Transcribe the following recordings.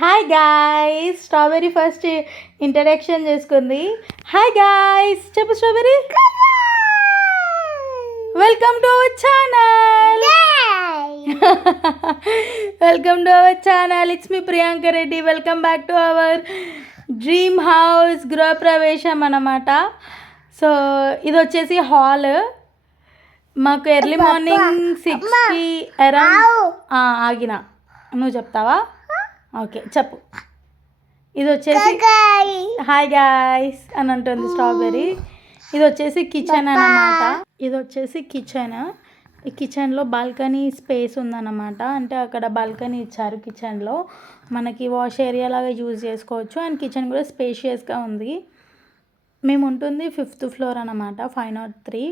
Hi guys, strawberry first introduction చేసుకుంది. Hi guys చెప్పు strawberry. Welcome to our channel. Welcome to our channel. It's me Priyanka Reddy. Welcome back to our dream house గృహప్రవేశం అన్నమాట. So ఇది వచ్చేసి hall. మాకు early morning 6కి around ఆగిన. నువ్వు చెప్తావా? ఓకే చెప్పు. ఇది వచ్చేసి హాయ్ గాయ్స్ అని అంటుంది స్ట్రాబెర్రీ. ఇది వచ్చేసి కిచెన్ అన్నమాట. ఇది వచ్చేసి కిచెన్. ఈ కిచెన్లో బాల్కనీ స్పేస్ ఉందన్నమాట. అంటే అక్కడ బాల్కనీ ఇచ్చారు కిచెన్లో. మనకి వాష్ ఏరియా లాగా యూజ్ చేసుకోవచ్చు. అండ్ కిచెన్ కూడా స్పేషియస్గా ఉంది. మేము ఉంటుంది 5th ఫ్లోర్ అన్నమాట, 503.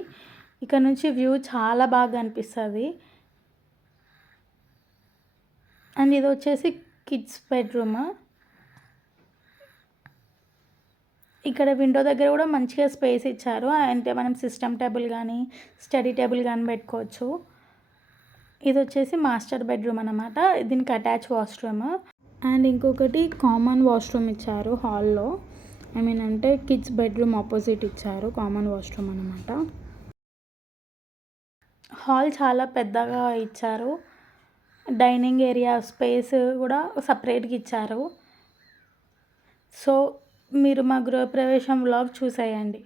ఇక్కడ నుంచి వ్యూ చాలా బాగా అనిపిస్తుంది. అండ్ ఇది వచ్చేసి కిడ్స్ బెడ్రూమ్. ఇక్కడ విండో దగ్గర కూడా మంచిగా స్పేస్ ఇచ్చారు. అంటే మనం సిస్టమ్ టేబుల్ కానీ స్టడీ టేబుల్ కానీ పెట్టుకోవచ్చు. ఇది వచ్చేసి మాస్టర్ బెడ్రూమ్ అన్నమాట. దీనికి అటాచ్ వాష్రూమ్. అండ్ ఇంకొకటి కామన్ వాష్రూమ్ ఇచ్చారు హాల్లో. అంటే కిడ్స్ బెడ్రూమ్ ఆపోజిట్ ఇచ్చారు కామన్ వాష్రూమ్ అన్నమాట. హాల్ చాలా పెద్దగా ఇచ్చారు. డైనింగ్ ఏరియా స్పేస్ కూడా సపరేట్గా ఇచ్చారు. సో మీరు మా గృహప్రవేశం వ్లాగ్ చూసేయండి.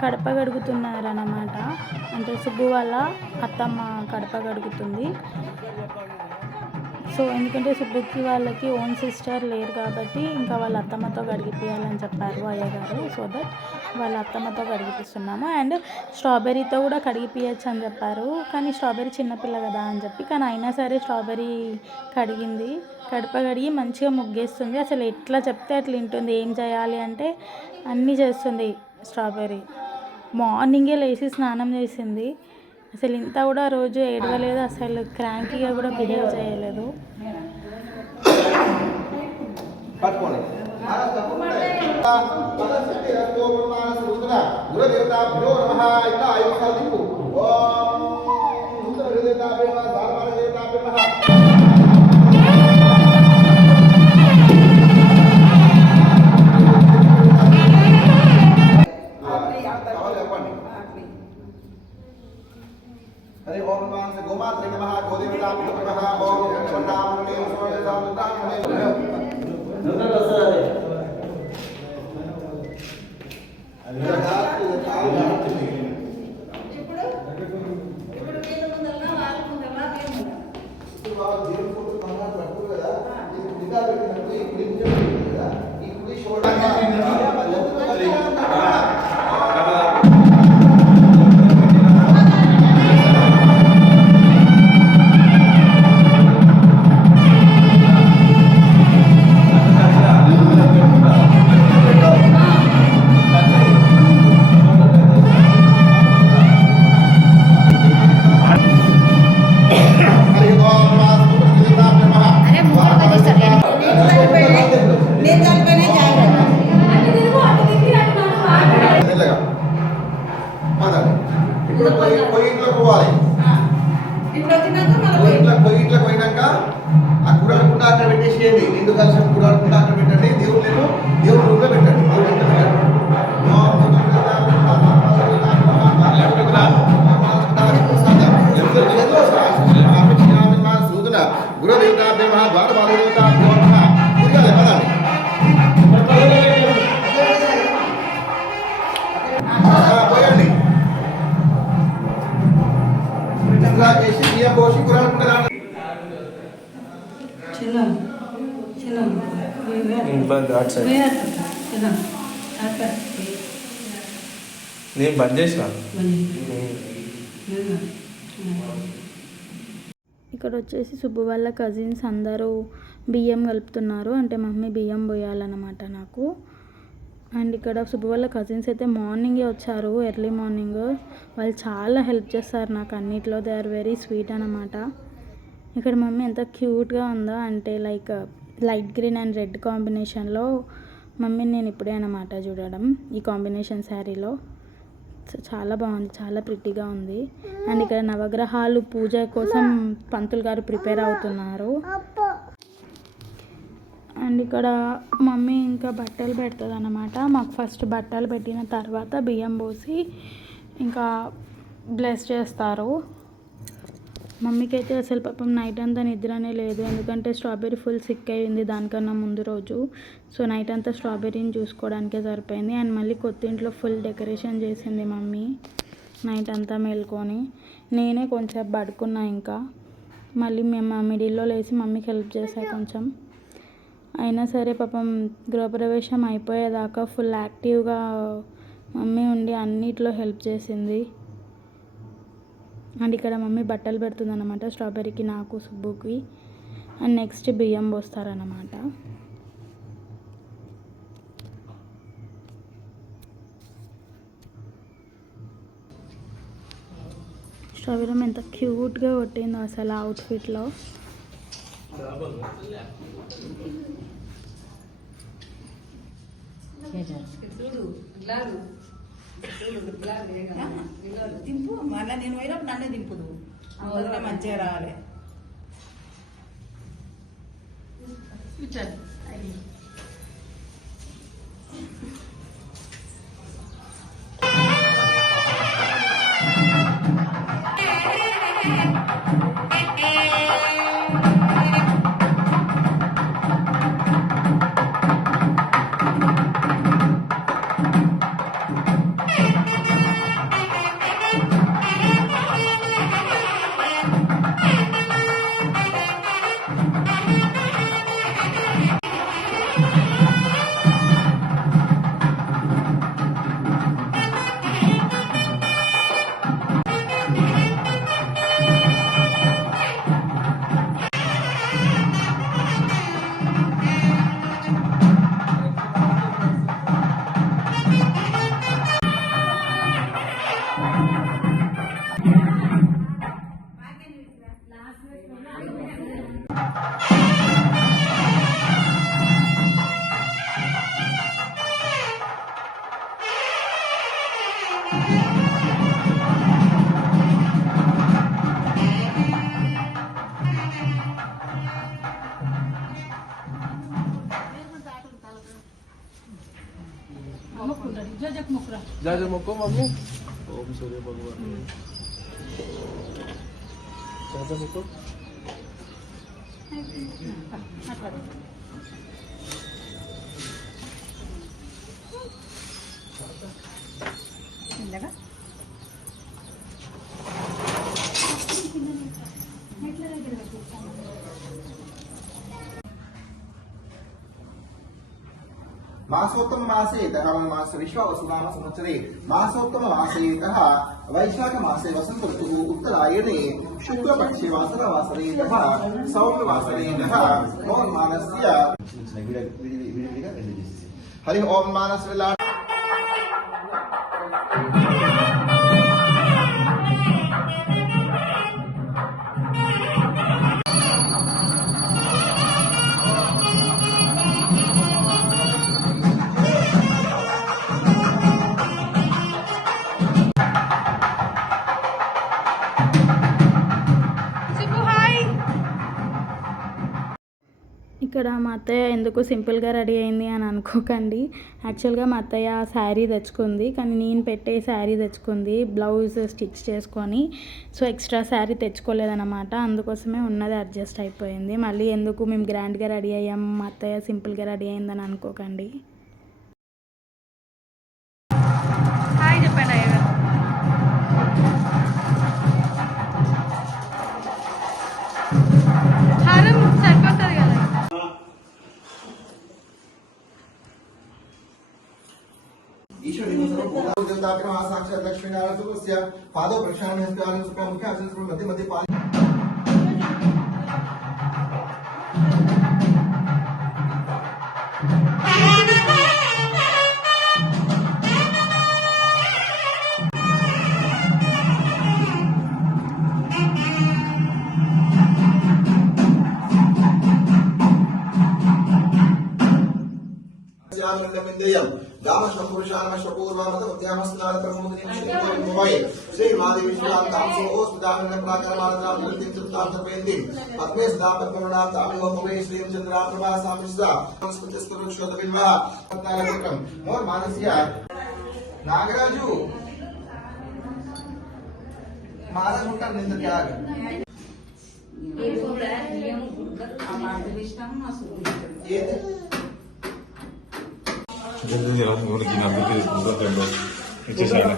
కడప గడుగుతున్నారన్నమాట. అంటే సుబ్బు వాళ్ళ అత్తమ్మ కడప గడుగుతుంది. సో ఎందుకంటే సుబ్బుకి వాళ్ళకి ఓన్ సిస్టర్ లేరు కాబట్టి ఇంకా వాళ్ళ అత్తమ్మతో గడిగిపియాలని చెప్పారు అయ్యగారు. సో దట్ వాళ్ళ అత్తమ్మతో గడిగిపిస్తున్నాము. అండ్ స్ట్రాబెర్రీతో కూడా కడిగిపియచ్చు అని చెప్పారు. కానీ స్ట్రాబెర్రీ చిన్నపిల్ల కదా అని చెప్పి, కానీ అయినా సరే స్ట్రాబెర్రీ కడిగింది. కడప కడిగి మంచిగా ముగ్గేస్తుంది. అసలు ఎట్లా చెప్తే అట్లా వింటుంది. ఏం చేయాలి అంటే అన్నీ చేస్తుంది స్ట్రాబెర్రీ. మార్నింగే లేచి స్నానం చేసింది. అసలు ఇంత కూడా రోజు ఏడవలేదు. అసలు క్రాంకీగా కూడా బిహేవ్ చేయలేదు. हरि ओम भगवान से गोमात्रे नमः गोदेवता नमः ओम चंडामणि सोमनामणि ఇట్లా పోయినాక ఆ కూరకుండా అక్కడ పెట్టేసేయండి. నిండు కలిసి కూరకుండా అక్కడ పెట్టండి. దేవుడు రూమ్లో పెట్టండి. గురుదేవతాభ్య ద్వార బాలదేవతాభ్యో పదాన్ని పోయండి. చేసి బియ్యం పోసి కూరలు అటు సైడ్ నేను బంద్ చేసిన. ఇక్కడ వచ్చేసి సుబ్బు వాళ్ళ కజిన్స్ అందరూ బియ్యం కలుపుతున్నారు, అంటే మమ్మీ బియ్యం పోయాలన్నమాట నాకు. అండ్ ఇక్కడ సుబ్బు వాళ్ళ కజిన్స్ అయితే మార్నింగే వచ్చారు, ఎర్లీ మార్నింగ్. వాళ్ళు చాలా హెల్ప్ చేస్తారు నాకు అన్నిట్లో, దే ఆర్ వెరీ స్వీట్ అన్నమాట. ఇక్కడ మమ్మీ ఎంత క్యూట్గా ఉందో, అంటే like light green and red కాంబినేషన్లో మమ్మీని నేను ఇప్పుడే అన్నమాట చూడడం ఈ కాంబినేషన్ శారీలో. చాలా బాగుంది, చాలా ప్రిట్టిగా ఉంది. అండ్ ఇక్కడ నవగ్రహాలు పూజ కోసం పంతులు గారు ప్రిపేర్ అవుతున్నారు. అండ్ ఇక్కడ మమ్మీ ఇంకా బట్టలు పెడుతుంది అన్నమాట. మాకు ఫస్ట్ బట్టలు పెట్టిన తర్వాత బియ్యం పోసి ఇంకా బ్లెస్ చేస్తారు. మమ్మీకి అయితే అసలు పాపం నైట్ అంతా నిద్రనే లేదు, ఎందుకంటే స్ట్రాబెర్రీ ఫుల్ సిక్ అయింది దానికన్నా ముందు రోజు. సో నైట్ అంతా స్ట్రాబెర్రీని చూసుకోవడానికే సరిపోయింది. అండ్ మళ్ళీ కొత్త ఇంట్లో ఫుల్ డెకరేషన్ చేసింది మమ్మీ నైట్ అంతా మేల్కొని. నేనే కొంచెం పడుకున్నా, ఇంకా మళ్ళీ మేము మిడిల్లో లేచి మమ్మీకి హెల్ప్ చేసా కొంచెం. అయినా సరే పాపం గృహప్రవేశం అయిపోయేదాకా ఫుల్ యాక్టివ్గా మమ్మీ ఉండి అన్నిట్లో హెల్ప్ చేసింది. అండ్ ఇక్కడ మమ్మీ బట్టలు పెడుతుంది అన్నమాట, స్ట్రాబెర్రీకి, నాకు, సుబ్బుకి. అండ్ నెక్స్ట్ బియ్యం పోస్తారన్నమాట. స్ట్రాబెర్రీ ఎంత క్యూట్గా కొట్టిందో అసలు అవుట్ఫిట్లో. దింపు మళ్ళీ నేను పోయినప్పుడు నన్నే దింపుదు, అందులో మంచిగా రావాలి. జాజ మొక్క మమ్మీ. ఓం సూర్య భగవాన్. జాజ మొక్క. मासोत्तम मासे मास विश्वावसुनाम संवत्सरे मासोत्तम मासे वैशाख मासे वसंत ऋतुः उत्तरायणे शुक्लपक्षे वासरवासरे सौम्यवासरे ओन्मानस्य हरि ओम मानस विला ఇక్కడ మా అత్తయ్య ఎందుకు సింపుల్గా రెడీ అయింది అని అనుకోకండి. యాక్చువల్గా మా అత్తయ్య శారీ తెచ్చుకుంది, కానీ నేను పెట్టే శారీ తెచ్చుకుంది బ్లౌజ్ స్టిచ్ చేసుకొని. సో ఎక్స్ట్రా శారీ తెచ్చుకోలేదన్నమాట, అందుకోసమే ఉన్నది అడ్జస్ట్ అయిపోయింది. మళ్ళీ ఎందుకు మేము గ్రాండ్గా రెడీ అయ్యాం, మా అత్తయ్య సింపుల్గా రెడీ అయిందని అనుకోకండి. హాయ్ చెప్పండి అయ్య. హారం సరిపోతుంది కదా. देवताभ्यो नमः साक्षात् लक्ष्मीनारायण स्वरूपस्य पादौ प्रक्षालने हस्तानि सुप्राम मुख्य आसन मध्य मध्य पाद श्री मादेवी नागराजु महाराज ఉంటారు నింద త్యాగ ఏది జల్దీ రా ఊరికి నా బిడ్డ తీసుకుంటాను ఇచ్చేసాను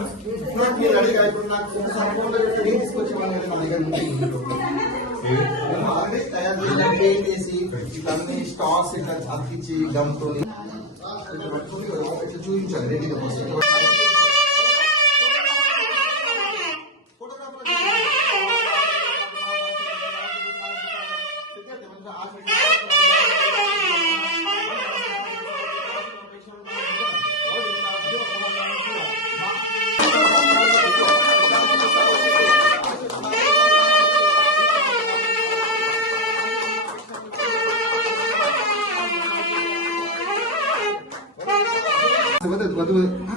నేను అడిగా ఇప్పుడు నాకు ఒకసారి ఫోన్లో పెట్టి నేను తీసుకొచ్చి వాళ్ళ నా దగ్గర ఆల్రెడీ తయారు చేసిన పెయింట్ వేసి ఇవన్నీ స్టార్స్ ఇట్లా అతికించి గమ్తో చూపించాలి రెడీగా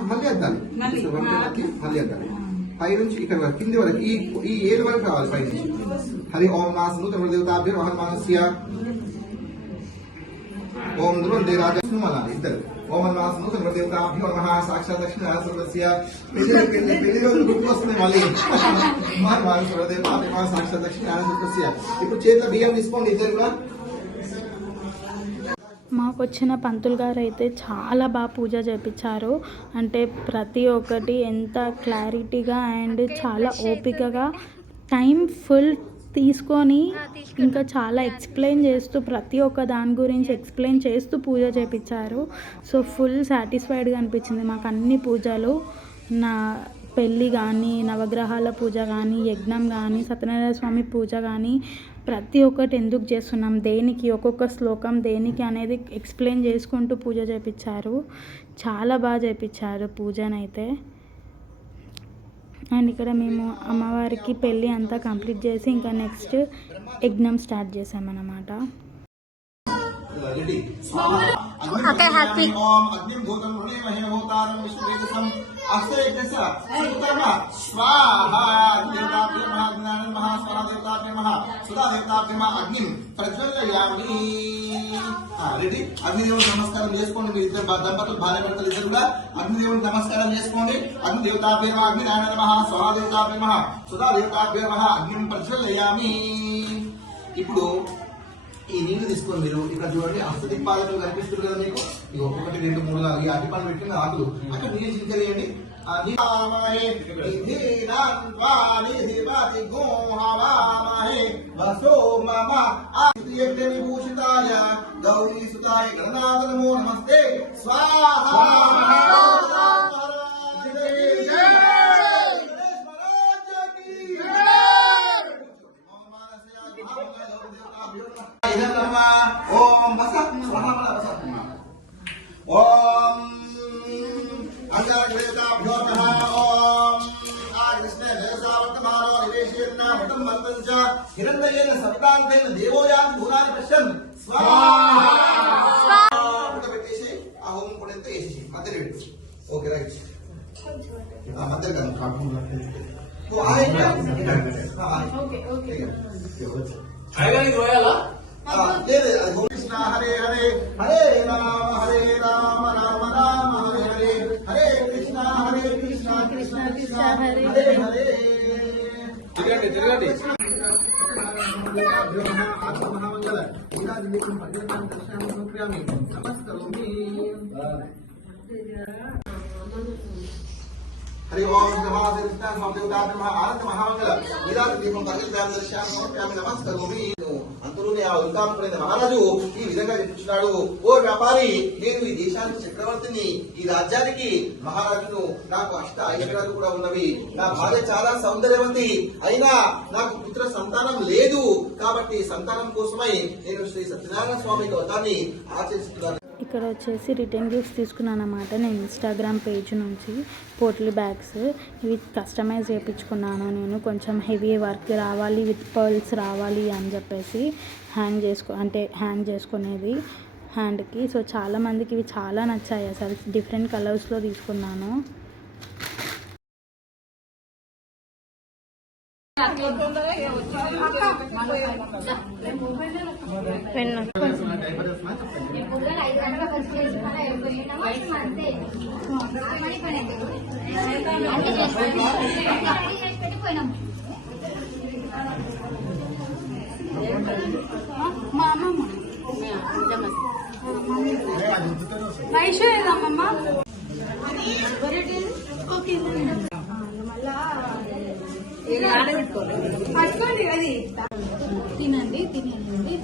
మళ్ళీ అద్దాలి మళ్ళీ అద్దాలి పై నుంచి ఇక్కడ వరకు కింది వరకు ఈ ఏడు వరకు రావాలి పై నుంచి హరి ఓం నాసు దేవతాభ్య మహన్మానస్య ఓం ధ్రువందే రాజస్ను మనాలి ఇద్దరు ఓం నాసు దేవతాభ్యో నమః సాక్షాత్ లక్ష్మీనారాయణ పెళ్లి రోజులు గుర్తు వస్తుంది మళ్ళీ దేవతాభ్య సాక్షాత్ లక్ష్మీనారాయణ ఇప్పుడు చేతిలో బియ్యం తీసుకోండి ఇద్దరు కూడా మాకు వచ్చిన పంతులు గారు అయితే చాలా బాగా పూజ చేయించారు. అంటే ప్రతి ఒక్కటి ఎంత క్లారిటీగా అండ్ చాలా ఓపికగా టైం ఫుల్ తీసుకొని ఇంకా చాలా ఎక్స్ప్లెయిన్ చేస్తూ ప్రతి ఒక్క దాని గురించి ఎక్స్ప్లెయిన్ చేస్తూ పూజ చేయించారు. సో ఫుల్ సాటిస్ఫైడ్గా అనిపించింది మాకు అన్ని పూజలు. నా పెళ్ళి కానీ, నవగ్రహాల పూజ కానీ, యజ్ఞం కానీ, సత్యనారాయణ స్వామి పూజ కానీ ప్రతి ఒక్కటి ఎందుకు చేస్తున్నాం, దేనికి, ఒక్కొక్క శ్లోకం దేనికి అనేది ఎక్స్ప్లెయిన్ చేసుకుంటూ పూజ చేయించారు. చాలా బాగా చేయించారు పూజనైతే. అండ్ ఇక్కడ మేము అమ్మవారికి పెళ్ళి అంతా కంప్లీట్ చేసి ఇంకా నెక్స్ట్ యజ్ఞం స్టార్ట్ చేసామన్నమాట. Okay, happy. Om Agnim Bhutam Runemahe Hotaram Vishnuvedasam Aksarayasya Sutama Swaha Devtabhya Mahagnanan Mahaswara Devtabhya Maha Sudha Devtabhya Maha Agnim Prajwalayami. Ready అగ్నిదేవుని నమస్కారం చేసుకోండి. మీ ఇద్దరు దంపతులు భార్య భర్తలు ఇద్దరు కూడా అగ్నిదేవుని నమస్కారం చేసుకోండి. అగ్ని దేవతాభ్య నమః అగ్ని నారాయణ నమః స్వాహా దేవతాభ్య నమః సుధా దేవతాభ్య నమః అగ్నిం ప్రజ్వలయామి. ఇప్పుడు ఈ నీళ్లు తీసుకొని మీరు ఇక్కడ చూడండి, హస్తదిక్పాదకులు కనిపిస్తుంది కదా మీకు. ఇక 1 2 3 4 ఈ అటిపాలు పెట్టిన ఆకులు అక్కడ నీళ్ళు చింకలేయండి. విభూషితాయ గౌరీ సుతాయ గణనాథ నమో నమస్తే స్వాహా. ఓం బస ఓం అంజనగ్రేతాభ్యో నమః. ఓం ఆకృష్ణే దేవతావర్తమానో నివేశేన మతం మంత్రజ హిరణ్యయేన సప్తాంతేన దేవోయాన్ దూరాని పశ్యన్ స్వాహా. పెట్టేసి ఆ హోమం కూడా ఎంత వేసేసి మధ్యలో పెట్టు. Okay right. మధ్యలో కదా కాకుండా కృష్ణ హరే హరే హరే రామ హరే రామ రామ రామ హరే హరే హరే కృష్ణ కృష్ణ కృష్ణ హరే హరే. తిరగండి తిరగండి. हरि ओम नमः कृष्ण स्वामिदेवताभ्य नमः आनंद महामंगल नीलाद्रि దీపం పగిలిదాం దర్శనం సమర్పయామి నమస్కరోమి అంతలోనే ఆ ఉల్కాముడైన మహారాజు ఈ విధంగా చెప్పుచున్నాడు, ఓ వ్యాపారి, నేను ఈ దేశానికి చక్రవర్తిని, ఈ రాజ్యానికి మహారాజును, నాకు అష్ట ఐశ్వర్యాలు కూడా ఉన్నవి, నా భార్య చాలా సౌందర్యవతి, అయినా నాకు పుత్ర సంతానం లేదు, కాబట్టి సంతానం కోసమై నేను శ్రీ సత్యనారాయణ స్వామి వ్రతాన్ని ఆచరిస్తున్నాను. ఇక్కడ వచ్చేసి రిటర్న్ గిఫ్ట్స్ తీసుకున్నాను అన్నమాట. నేను ఇన్స్టాగ్రామ్ పేజ్ నుంచి పోట్లీ బ్యాగ్స్ ఇవి కస్టమైజ్ చేయించుకున్నాను. నేను కొంచెం హెవీ వర్క్ రావాలి, విత్ పర్ల్స్ రావాలి అని చెప్పేసి హ్యాంగ్ చేసుకునేది హ్యాండ్కి. సో చాలామందికి ఇవి చాలా నచ్చాయి, అసలు డిఫరెంట్ కలర్స్లో తీసుకున్నాను. మా అమ్మమ్మ వైషు ఏదమ్మమ్మ పట్టుకోండి, అది తినండి తినండి.